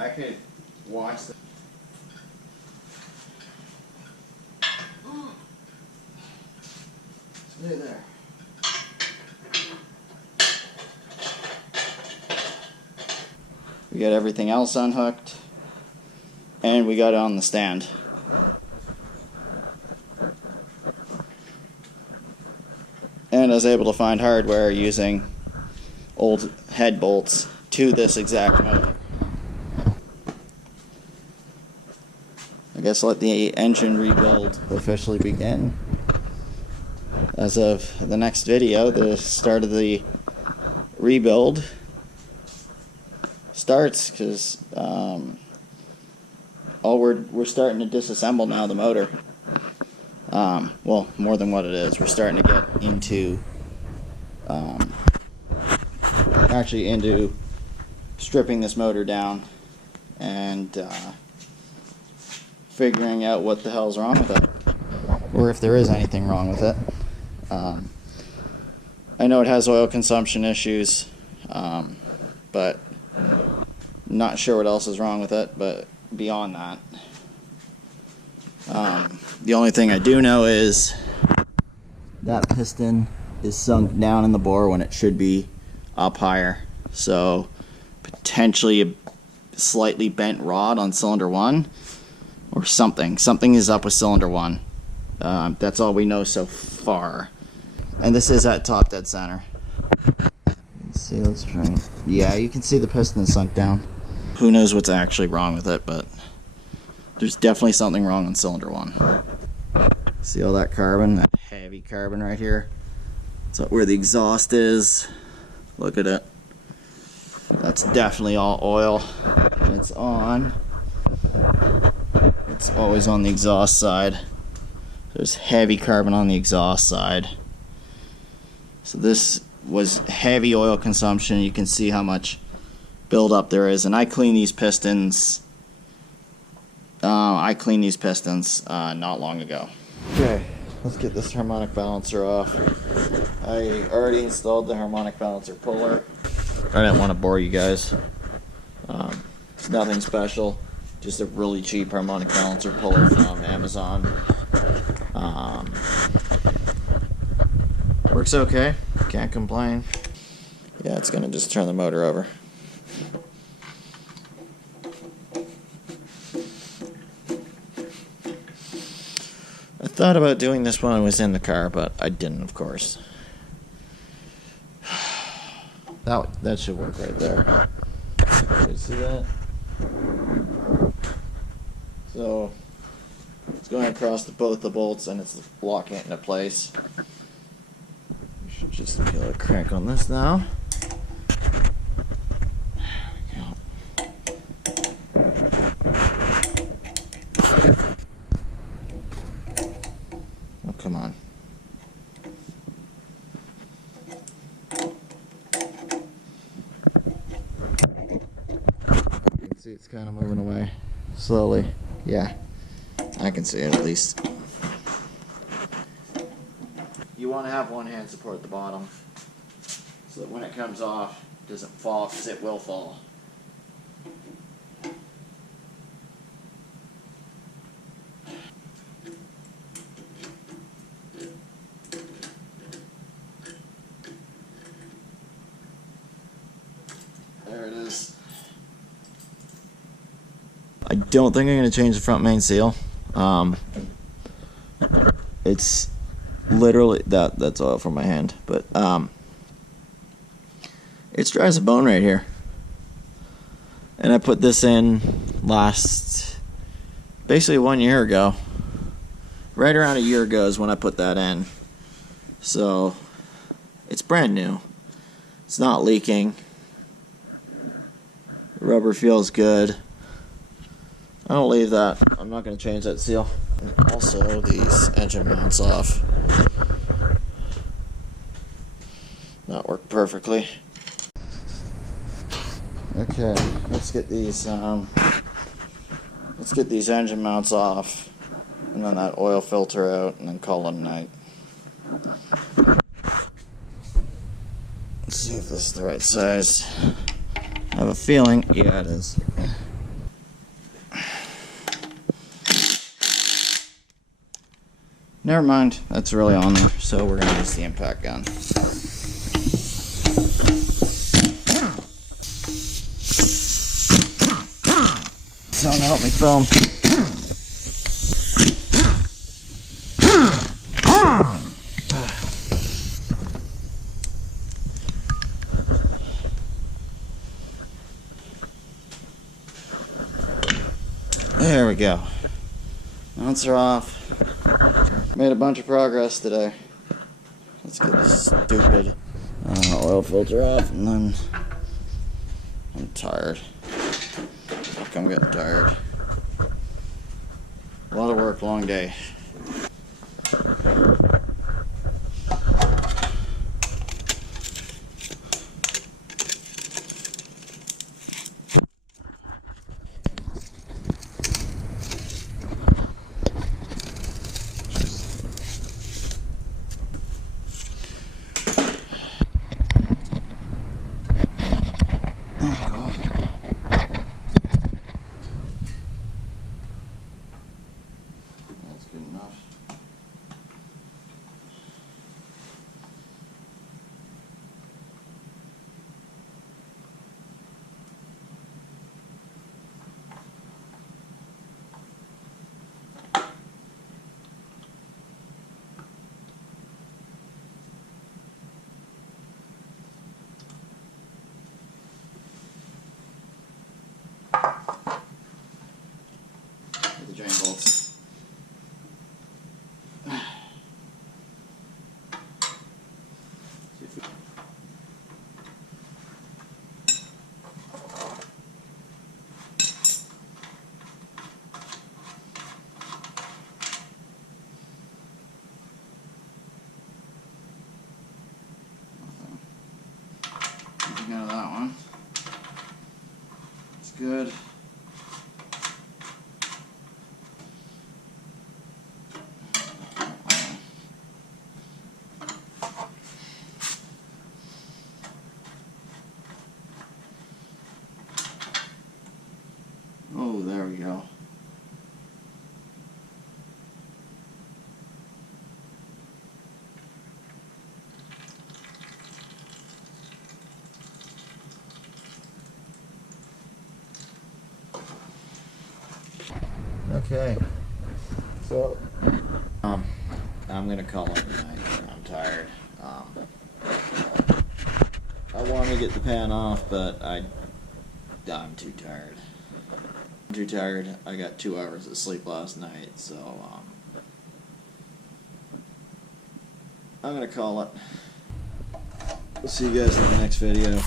I could watch the stay there. We got everything else unhooked, and we got it on the stand. And I was able to find hardware using old head bolts to this exact motor. I guess let the engine rebuild officially begin. As of the next video, the start of the rebuild starts, because we're starting to disassemble now the motor. Well, more than what it is. We're starting to get into into stripping this motor down and figuring out what the hell's wrong with it, or if there is anything wrong with it. I know it has oil consumption issues, but not sure what else is wrong with it. But beyond that, the only thing I do know is that piston is sunk down in the bore when it should be up higher. So potentially a slightly bent rod on cylinder 1 or something. Something is up with cylinder 1. That's all we know so far. And this is at top dead center. Let's see, let's try. Yeah, you can see the piston is sunk down. Who knows what's actually wrong with it, but there's definitely something wrong on cylinder 1. See all that carbon, that heavy carbon right here? So where the exhaust is, look at it. That's definitely all oil. And it's on. It's always on the exhaust side. There's heavy carbon on the exhaust side. So this was heavy oil consumption. You can see how much buildup there is. And I cleaned these pistons. Not long ago. Okay, let's get this harmonic balancer off. I already installed the harmonic balancer puller. I didn't want to bore you guys. It's nothing special, just a really cheap harmonic balancer puller from Amazon. Works okay, can't complain. Yeah, it's gonna just turn the motor over. I thought about doing this when I was in the car, but I didn't, of course. That should work right there. You see that? So it's going across both the bolts, and it's locking it into place. You should just be able to crank on this now. Oh, come on. You can see it's kind of moving away slowly. Yeah, I can see it at least. You want to have one hand support at the bottom so that when it comes off, it doesn't fall, because it will fall. There it is. I don't think I'm going to change the front main seal. It's literally that's oil from my hand, but it's dry as a bone right here. And I put this in basically 1 year ago. Right around a year ago is when I put that in. So it's brand new. It's not leaking. The rubber feels good. I don't leave that. I'm not going to change that seal. And also, these engine mounts off. Not work perfectly. Okay, let's get these engine mounts off, and then that oil filter out, and then call it a night. Let's see if this is the right size. I have a feeling, yeah, it is. Never mind, that's really on there, so we're gonna use the impact gun. Someone help me film. There we go. Mounts are off. Made a bunch of progress today. Let's get this stupid oil filter off, and then I'm tired. Fuck, I'm getting tired. A lot of work, long day. Good enough. Get the drain bolts. Nothing out of that one. It's good. Oh, there we go. Okay, so I'm gonna call it tonight. I'm tired. I want to get the pan off, but I'm too tired. I'm too tired. I got 2 hours of sleep last night, so I'm gonna call it. We'll see you guys in the next video.